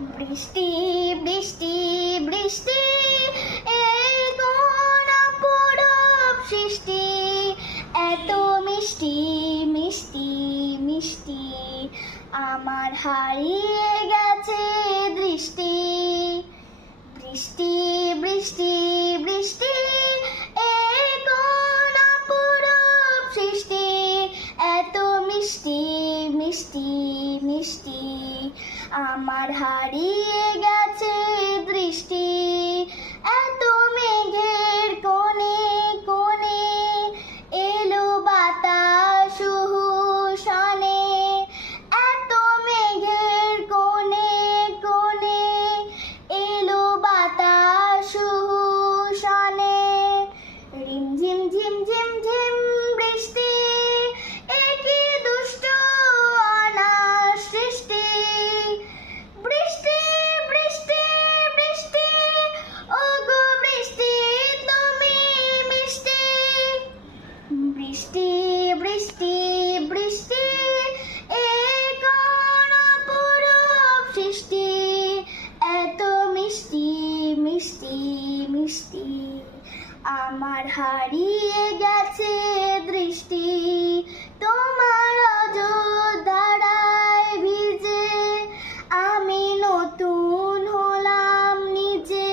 বৃষ্টি বৃষ্টি বৃষ্টি এই কোন অপরূপ সৃষ্টি, এত মিষ্টি মিষ্টি মিষ্টি, আমার হারিয়ে গেছে দৃষ্টি। বৃষ্টি বৃষ্টি বৃষ্টি এই কোন অপরূপ সৃষ্টি, এত মিষ্টি মিষ্টি মিষ্টি, আমার হারিয়ে গেছে দৃষ্টি। এত মেঘের কোণে কোণে এলো বাতাস শনে, এত মেঘের কোণে কোণে এলো বাতাস শনে। রিমঝিম ঝিম ঝিম ঝিম বৃষ্টি, একই দুষ্ট অনার সৃষ্টি। বৃষ্টি বৃষ্টি বৃষ্টি ওগো বৃষ্টি তুমি মিষ্টি। বৃষ্টি বৃষ্টি বৃষ্টি এই কোন অপরূপ সৃষ্টি, এত মিষ্টি মিষ্টি মিষ্টি, আমার হারিয়ে গেছে দৃষ্টি। তোমার অযোধ্যায় ভিজে আমি নতুন হলাম নিজে,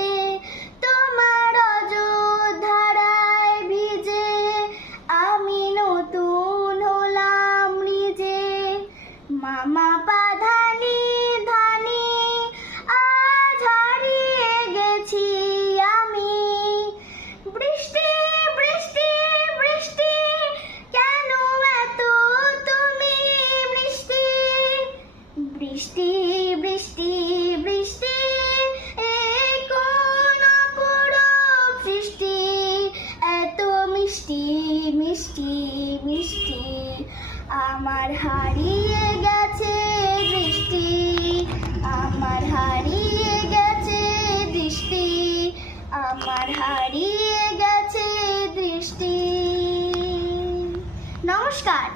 তোমার অযোধ্যায় ভিজে আমি নতুন হলাম নিজে। মামা পাধানি ধানি আজ হারিয়ে গেছি আমি। বৃষ্টি বৃষ্টি বৃষ্টি কেন এত তুমি মিষ্টি। বৃষ্টি বৃষ্টি বৃষ্টি এই কোন অপরূপ সৃষ্টি, এত মিষ্টি মিষ্টি মিষ্টি, আমার হারিয়ে গেছে দৃষ্টি। আমার হারিয়ে গেছে দৃষ্টি, আমার হারিয়ে গেছে দৃষ্টি। নমস্কার।